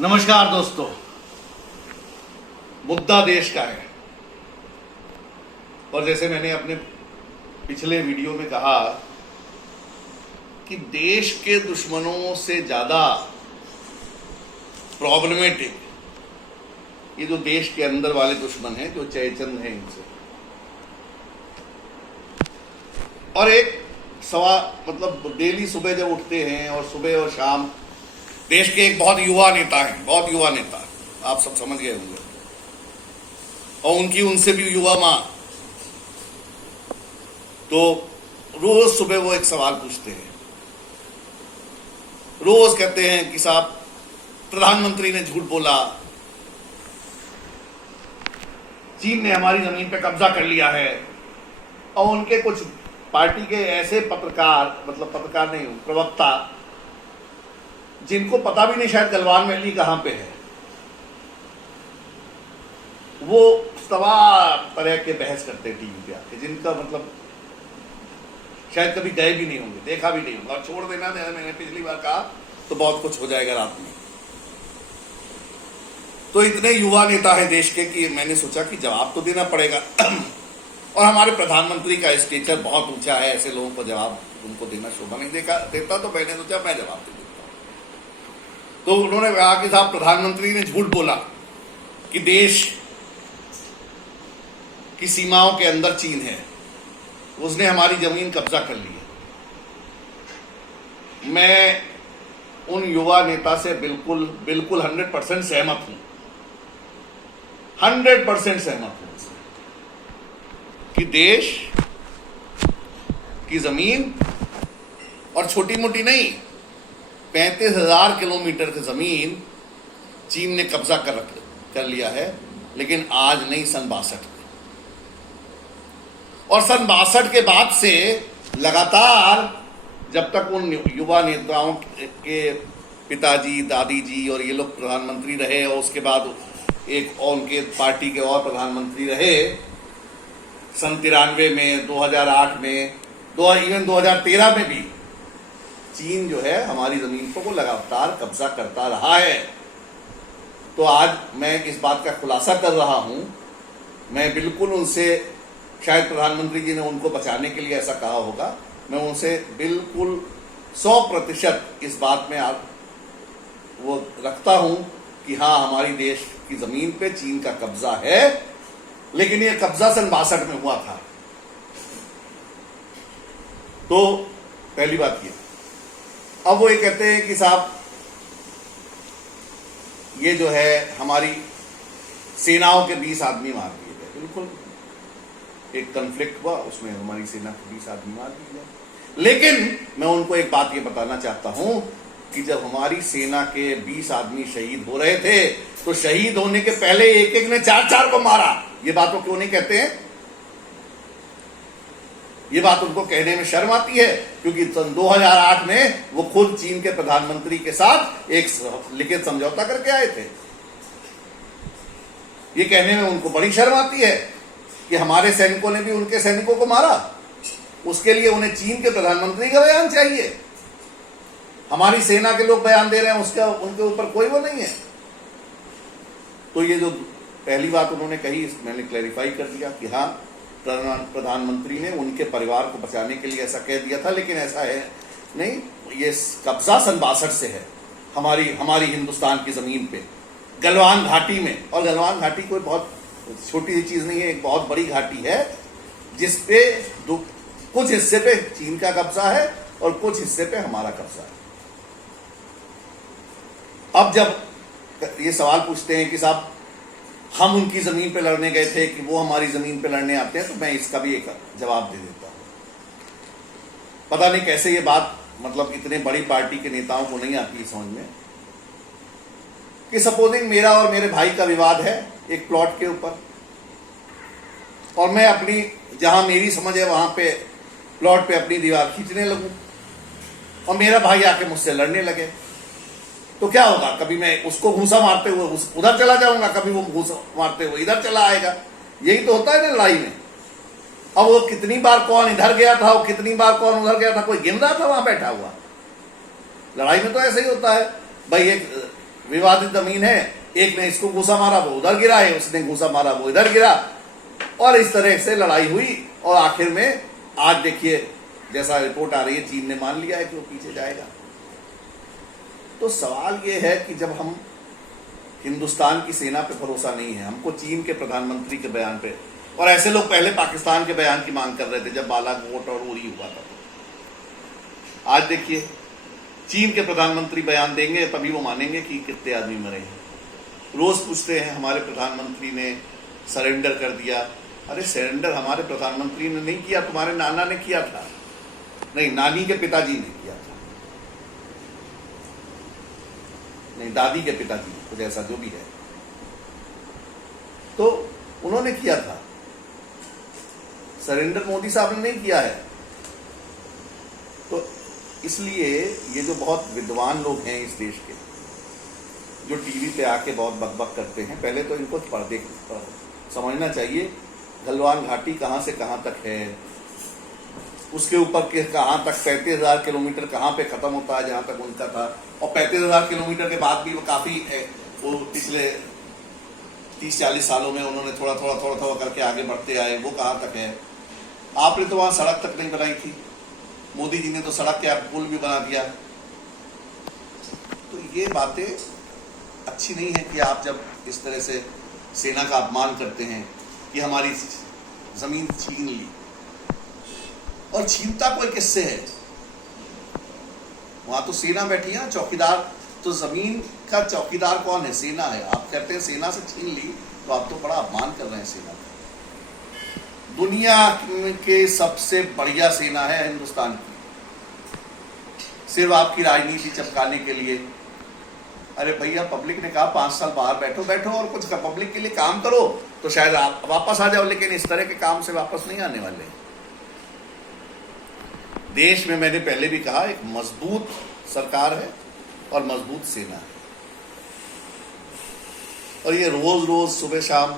नमस्कार दोस्तों, मुद्दा देश का है और जैसे मैंने अपने पिछले वीडियो में कहा कि देश के दुश्मनों से ज्यादा प्रॉब्लमेटिक ये जो देश के अंदर वाले दुश्मन हैं, जो जयचंद हैं इनसे। और एक मतलब डेली सुबह जब उठते हैं और सुबह और शाम देश के एक बहुत युवा नेता हैं, बहुत युवा नेता, आप सब समझ गए होंगे, और उनकी उनसे भी युवा मां, तो रोज सुबह वो एक सवाल पूछते हैं। रोज कहते हैं कि साहब प्रधानमंत्री ने झूठ बोला, चीन ने हमारी जमीन पे कब्जा कर लिया है। और उनके कुछ पार्टी के ऐसे पत्रकार, मतलब पत्रकार नहीं, प्रवक्ता, जिनको पता भी नहीं शायद गलवान वैली कहां पे है, वो सवा तरह के बहस करते टीवी पे आके, जिनका मतलब शायद कभी गए भी नहीं होंगे, देखा भी नहीं होगा। और छोड़ देना, मैंने पिछली बार कहा तो बहुत कुछ हो जाएगा रात में। तो इतने युवा नेता हैं देश के कि मैंने सोचा कि जवाब तो देना पड़ेगा। और हमारे प्रधानमंत्री का स्टेचर बहुत ऊंचा है, ऐसे लोगों को जवाब उनको देना शोभा नहीं देता, तो मैंने सोचा मैं जवाब दे देता हूं। तो उन्होंने कहा कि साहब प्रधानमंत्री ने झूठ बोला कि देश की सीमाओं के अंदर चीन है, उसने हमारी जमीन कब्जा कर ली है। मैं उन युवा नेता से बिल्कुल 100% सहमत हूं, 100% सहमत हूं कि देश की जमीन, और छोटी मोटी नहीं, 35,000 किलोमीटर की जमीन चीन ने कब्जा कर लिया है, लेकिन आज नहीं, सन 62 में। और सन 62 के बाद से लगातार, जब तक उन युवा नेताओं के पिताजी, दादी जी और ये लोग प्रधानमंत्री रहे, और उसके बाद एक और उनके पार्टी के और प्रधानमंत्री रहे, सन 93 में, 2008 में, इवन 2013 में भी चीन जो है हमारी जमीन पर वो लगातार कब्जा करता रहा है। तो आज मैं इस बात का खुलासा कर रहा हूं, मैं बिल्कुल उनसे, शायद प्रधानमंत्री जी ने उनको बचाने के लिए ऐसा कहा होगा, मैं उनसे बिल्कुल 100% इस बात में वो रखता हूं कि हाँ, हमारी देश की जमीन पे चीन का कब्जा है, लेकिन ये कब्जा सन 62 में हुआ था। तो पहली बात ये। अब वो ये कहते हैं कि साहब ये जो है हमारी सेनाओं के 20 आदमी मार दिए गए। बिल्कुल, एक कॉन्फ्लिक्ट हुआ, उसमें हमारी सेना के 20 आदमी मार दिए गए। लेकिन मैं उनको एक बात ये बताना चाहता हूं कि जब हमारी सेना के 20 आदमी शहीद हो रहे थे, तो शहीद होने के पहले एक एक ने 4-4 को मारा। ये बात वो क्यों नहीं कहते हैं? ये बात उनको कहने में शर्म आती है, क्योंकि सन 2008 में वो खुद चीन के प्रधानमंत्री के साथ एक लिखित समझौता करके आए थे। ये कहने में उनको बड़ी शर्म आती है कि हमारे सैनिकों ने भी उनके सैनिकों को मारा। उसके लिए उन्हें चीन के प्रधानमंत्री का बयान चाहिए। हमारी सेना के लोग बयान दे रहे हैं, उसका उनके ऊपर कोई वो नहीं है। तो ये जो पहली बात उन्होंने कही, मैंने क्लैरिफाई कर दिया कि हाँ, प्रधानमंत्री ने उनके परिवार को बचाने के लिए ऐसा कह दिया था, लेकिन ऐसा है नहीं। ये कब्जा सन 62 से है हमारी हिंदुस्तान की जमीन पे, गलवान घाटी में। और गलवान घाटी कोई बहुत छोटी सी चीज नहीं है, एक बहुत बड़ी घाटी है, जिसपे कुछ हिस्से पे चीन का कब्जा है और कुछ हिस्से पे हमारा कब्जा है। अब जब ये सवाल पूछते हैं कि साहब हम उनकी जमीन पे लड़ने गए थे कि वो हमारी जमीन पे लड़ने आते हैं, तो मैं इसका भी एक जवाब दे देता हूं। पता नहीं कैसे ये बात, मतलब इतने बड़ी पार्टी के नेताओं को नहीं आती समझ में, कि सपोजिंग मेरा और मेरे भाई का विवाद है एक प्लॉट के ऊपर, और मैं अपनी, जहां मेरी समझ है वहां पे प्लॉट पे अपनी दीवार खींचने लगूं, और मेरा भाई आके मुझसे लड़ने लगे, तो क्या होगा? कभी मैं उसको घूंसा मारते हुए उधर चला जाऊंगा, कभी वो घूंसा मारते हुए इधर चला आएगा। यही तो होता है ना लड़ाई में। अब वो कितनी बार कौन इधर गया था और कितनी बार कौन उधर गया था, कोई गिन रहा था वहां बैठा हुआ? लड़ाई में तो ऐसे ही होता है भाई। एक विवादित जमीन है, एक ने इसको घूसा मारा वो उधर गिरा है, उसने घूसा मारा वो इधर गिरा, और इस तरह से लड़ाई हुई और आखिर में आज देखिए जैसा रिपोर्ट आ रही है चीन ने मान लिया है कि वो पीछे जाएगा। तो सवाल ये है कि जब हम हिंदुस्तान की सेना पे भरोसा नहीं है, हमको चीन के प्रधानमंत्री के बयान पे, और ऐसे लोग पहले पाकिस्तान के बयान की मांग कर रहे थे जब बालाकोट और उरी हुआ था, तो आज देखिए चीन के प्रधानमंत्री बयान देंगे तभी वो मानेंगे कि कितने आदमी मरे हैं। रोज पूछते हैं हमारे प्रधानमंत्री ने सरेंडर कर दिया। अरे सरेंडर हमारे प्रधानमंत्री ने नहीं किया, तुम्हारे नाना ने किया था, नहीं नानी के पिताजी ने किया था, नहीं दादी के पिताजी, कुछ ऐसा जो भी है, तो उन्होंने किया था। सरेंडर मोदी साहब ने नहीं किया है। तो इसलिए ये जो बहुत विद्वान लोग हैं इस देश के, जो टीवी पे आके बहुत बकबक करते हैं, पहले तो इनको पर्दे समझना चाहिए। गलवान घाटी कहाँ से कहाँ तक है, उसके ऊपर के कहाँ तक 35,000 किलोमीटर कहाँ पे खत्म होता है जहाँ तक उनका था, और 35,000 किलोमीटर के बाद भी वो काफी वो पिछले 30-40 सालों में उन्होंने थोड़ा थोड़ा करके आगे बढ़ते आए, वो कहाँ तक है। आपने तो वहां सड़क तक नहीं बनाई थी, मोदी जी ने तो सड़क के पुल भी बना दिया। तो ये बातें अच्छी नहीं है कि आप जब इस तरह से सेना का अपमान करते हैं कि हमारी जमीन छीन ली, और छीनता कोई किससे है, वहां तो सेना बैठी है ना, चौकीदार। तो जमीन का चौकीदार कौन है? सेना है। आप कहते हैं सेना से छीन ली, तो आप तो बड़ा अपमान कर रहे हैं सेना का। दुनिया के सबसे बढ़िया सेना है हिंदुस्तान की, सिर्फ आपकी राजनीति चमकाने के लिए। अरे भैया पब्लिक ने कहा 5 साल बाहर बैठो और कुछ पब्लिक के लिए काम करो, तो शायद आप वापस आ जाओ, लेकिन इस तरह के काम से वापस नहीं आने वाले। देश में मैंने पहले भी कहा एक मजबूत सरकार है और मजबूत सेना है, और ये रोज रोज सुबह शाम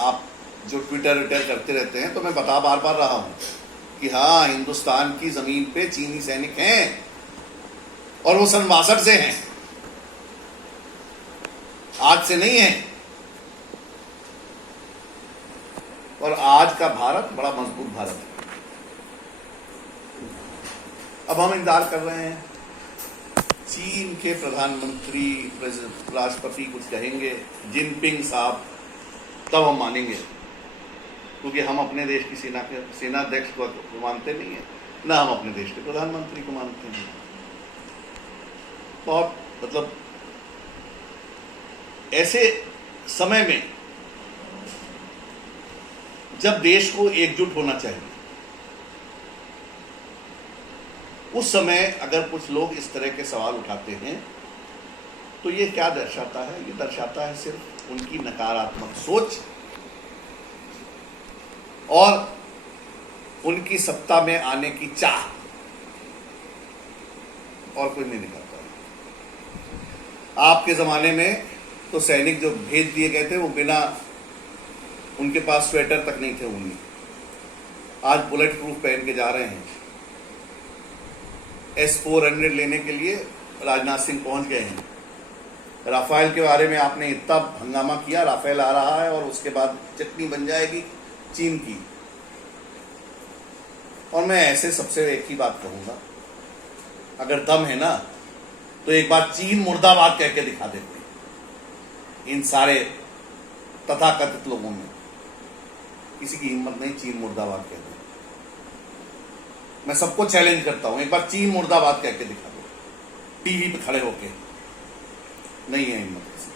आप जो ट्विटर करते रहते हैं, तो मैं बता बार बार रहा हूं कि हाँ हिंदुस्तान की जमीन पे चीनी सैनिक हैं, और वो सन 62 से हैं, आज से नहीं है। और आज का भारत बड़ा मजबूत भारत है। अब हम इंतजार कर रहे हैं चीन के प्रधानमंत्री राष्ट्रपति कुछ कहेंगे, जिनपिंग साहब, तब हम मानेंगे, क्योंकि हम अपने देश की सेनाध्यक्ष को मानते नहीं है, ना हम अपने देश के प्रधानमंत्री को मानते हैं। बहुत मतलब ऐसे समय में जब देश को एकजुट होना चाहिए, उस समय अगर कुछ लोग इस तरह के सवाल उठाते हैं, तो ये क्या दर्शाता है? ये दर्शाता है सिर्फ उनकी नकारात्मक सोच और उनकी सत्ता में आने की चाह, और कोई नहीं निकलता। आपके जमाने में तो सैनिक जो भेज दिए गए थे वो बिना, उनके पास स्वेटर तक नहीं थे उनकी, आज बुलेट प्रूफ पहन के जा रहे हैं। S-400 लेने के लिए राजनाथ सिंह पहुंच गए हैं। राफेल के बारे में आपने इतना हंगामा किया, राफेल आ रहा है और उसके बाद चटनी बन जाएगी चीन की। और मैं ऐसे सबसे एक ही बात कहूंगा, अगर दम है ना तो एक बार चीन मुर्दाबाद कह के दिखा देते हैं इन सारे तथाकथित लोगों में। किसी की हिम्मत नहीं चीन मुर्दाबाद कहते। मैं सबको चैलेंज करता हूं, एक बार चीन मुर्दाबाद कह के दिखा दो टीवी पे खड़े होके। नहीं है हिम्मत किसी,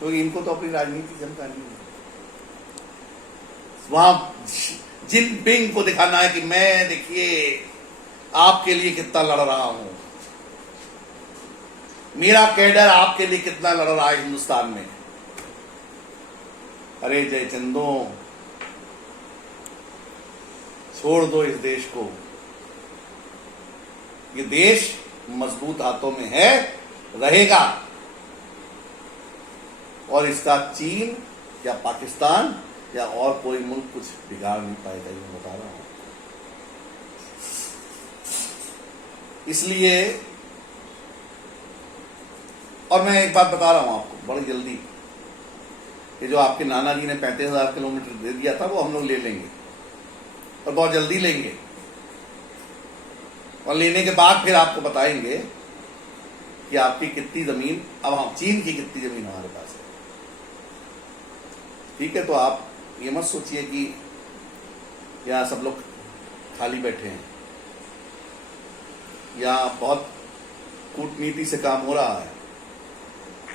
तो इनको तो अपनी राजनीति चमकानी है। वहां जिनपिंग को दिखाना है कि मैं देखिए आपके लिए कितना लड़ रहा हूं, मेरा कैडर आपके लिए कितना लड़ रहा है हिंदुस्तान में। अरे जयचंदो, छोड़ दो इस देश को। ये देश मजबूत हाथों में है, रहेगा, और इसका चीन या पाकिस्तान या और कोई मुल्क कुछ बिगाड़ नहीं पाएगा, ये बता रहा हूं। इसलिए और मैं एक बात बता रहा हूं आपको बड़ी जल्दी, कि जो आपके नाना जी ने 35,000 किलोमीटर दे दिया था वो हम लोग ले लेंगे, और बहुत जल्दी लेंगे। और लेने के बाद फिर आपको बताएंगे कि आपकी कितनी जमीन, अब हम चीन की कितनी जमीन हमारे पास है। ठीक है, तो आप ये मत सोचिए कि यहाँ सब लोग खाली बैठे हैं। यहाँ बहुत कूटनीति से काम हो रहा है।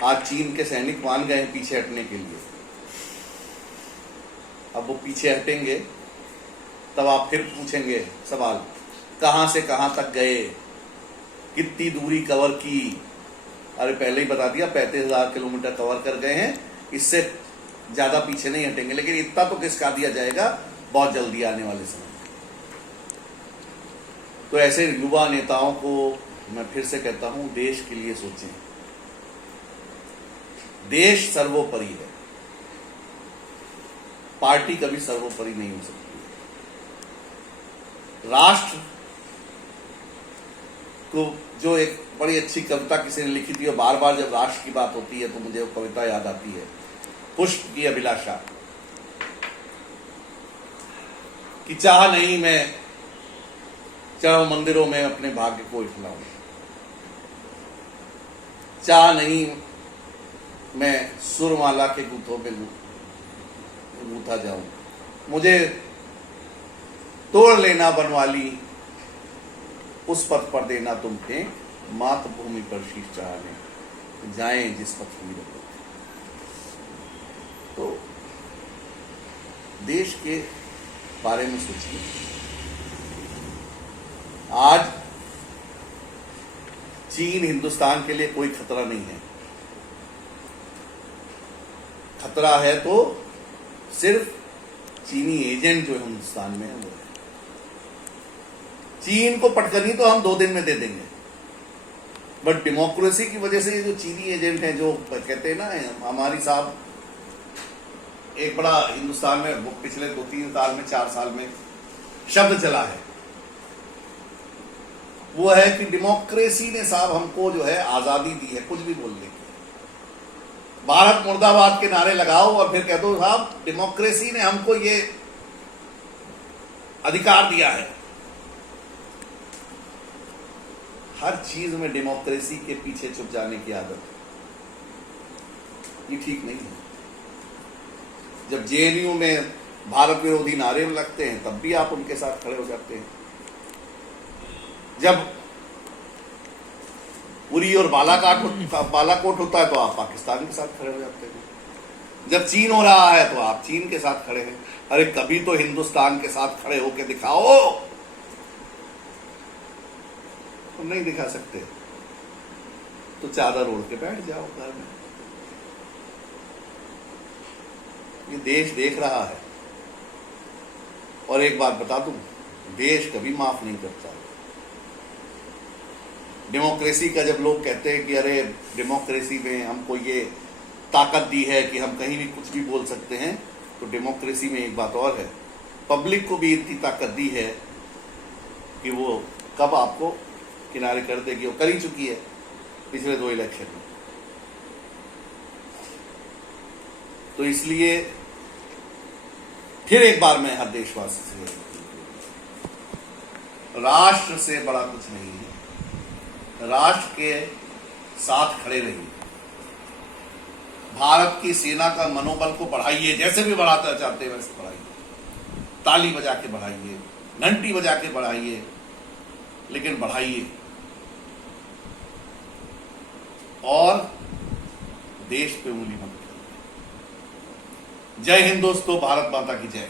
आज चीन के सैनिक मान गए हैं पीछे हटने के लिए। अब वो पीछे हटेंगे तब आप फिर पूछेंगे सवाल, कहां से कहां तक गए, कितनी दूरी कवर की। अरे पहले ही बता दिया 35,000 किलोमीटर कवर कर गए हैं, इससे ज्यादा पीछे नहीं हटेंगे। लेकिन इतना तो किसका दिया जाएगा बहुत जल्दी आने वाले समय। तो ऐसे युवा नेताओं को मैं फिर से कहता हूं, देश के लिए सोचें। देश सर्वोपरि है, पार्टी कभी सर्वोपरि नहीं हो सकती। राष्ट्र को, जो एक बड़ी अच्छी कविता किसी ने लिखी थी, और बार बार जब राष्ट्र की बात होती है तो मुझे वो कविता याद आती है, पुष्प की अभिलाषा, कि चाह नहीं मैं चढ़ूं मंदिरों में अपने भाग्य को इठलाऊं, चाह नहीं मैं सुरमाला के गूथों में गूथा जाऊं, मुझे तोड़ लेना बनवाली, उस पथ पर देना तुम फेंक, मातृभूमि पर शीश चढ़ाने जाएं जिस पथ वीर को। तो देश के बारे में सोचिए। आज चीन हिंदुस्तान के लिए कोई खतरा नहीं है। खतरा है तो सिर्फ चीनी एजेंट जो हिंदुस्तान में है वो है। चीन को पटकनी तो हम 2 दिन में दे देंगे, बट डेमोक्रेसी की वजह से ये जो चीनी एजेंट हैं, जो कहते हैं ना, हमारी साहब एक बड़ा हिंदुस्तान में वो पिछले 2-3 साल में 4 साल में शब्द चला है, वो है कि डेमोक्रेसी ने साहब हमको जो है आजादी दी है कुछ भी बोलने की। भारत मुर्दाबाद के नारे लगाओ और फिर कह दो साहब डेमोक्रेसी ने हमको ये अधिकार दिया है। हर चीज में डेमोक्रेसी के पीछे छुप जाने की आदत, ये ठीक नहीं है। जब जेएनयू में भारत विरोधी नारे लगते हैं तब भी आप उनके साथ खड़े हो जाते हैं। जब उरी और बालाकोट होता है तो आप पाकिस्तान के साथ खड़े हो जाते हैं। जब चीन हो रहा है तो आप चीन के साथ खड़े हैं। अरे कभी तो हिंदुस्तान के साथ खड़े होकर दिखाओ। तुम नहीं दिखा सकते तो चादर ओढ़ के बैठ जाओ घर में। ये देश देख रहा है। और एक बात बता दूं, देश कभी माफ नहीं करता। डेमोक्रेसी का जब लोग कहते हैं कि अरे डेमोक्रेसी में हमको ये ताकत दी है कि हम कहीं भी कुछ भी बोल सकते हैं, तो डेमोक्रेसी में एक बात और है, पब्लिक को भी इतनी ताकत दी है कि वो कब आपको किनारे कर देगी। वो कर ही चुकी है पिछले 2 इलेक्शन में। तो इसलिए फिर एक बार मैं हर देशवासी से, राष्ट्र से बड़ा कुछ नहीं है। राष्ट्र के साथ खड़े रहिए। भारत की सेना का मनोबल को बढ़ाइए, जैसे भी बढ़ाना चाहते हैं वैसे बढ़ाइए। ताली बजा के बढ़ाइए, घंटी बजा के बढ़ाइए, लेकिन बढ़ाइए। और देश पे उंगली मत करिए। जय हिंद दोस्तों, भारत माता की जय।